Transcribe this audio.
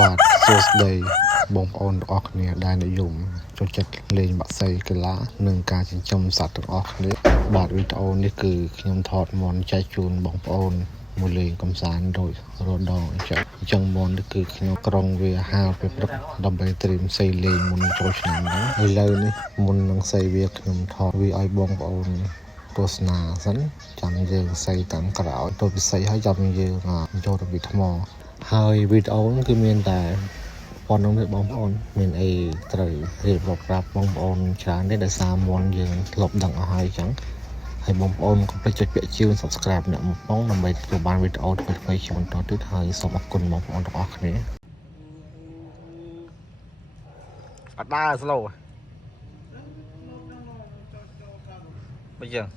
បាទសួស្តីបងប្អូនទាំងអស់គ្នាដែលនិយមចូលចិត្តលេងបាក់សីកីឡានិងការចិញ្ចឹមសត្វទាំងអស់គ្នាបាទវីដេអូនេះគឺខ្ញុំថតមុនចែកជូនបងប្អូនមួយលេងកំសាន្តដូចរដងអញ្ចឹងមុននេះគឺខ្ញុំក្រុងវាហាលពេលព្រឹកដើម្បីត្រៀមសីលេងមុនចូលឆ្នាំហ្នឹងឥឡូវនេះមុននឹងសីវាខ្ញុំថតវាឲ្យបងប្អូនទស្សនាសិនចាំយើងសីតាមក្រោយទៅពិសីឲ្យចាំយើងចូលទៅពីថ្មហើយវីដេអូហ្នឹងគឺមានតែប៉ុណ្្នឹងទេបងប្អូនមានអីត្រូវរៀបរាប់ប្រាប់បងប្អូនច្រើនទេដោយសារមុនយើងធ្លាប់ដឹងអស់ហើយអញ្ចឹងហើយបងប្អូនកុំភ្លេចចុចពាក្យជឿ Subscribe អ្នកមកផងដើម្បីទទួលបានវីដេអូថ្មីៗជាបន្តទៀតហើយសូមអរគុណបងប្អូនទាំងអស់គ្នាអត់ដើរ slow បើយើង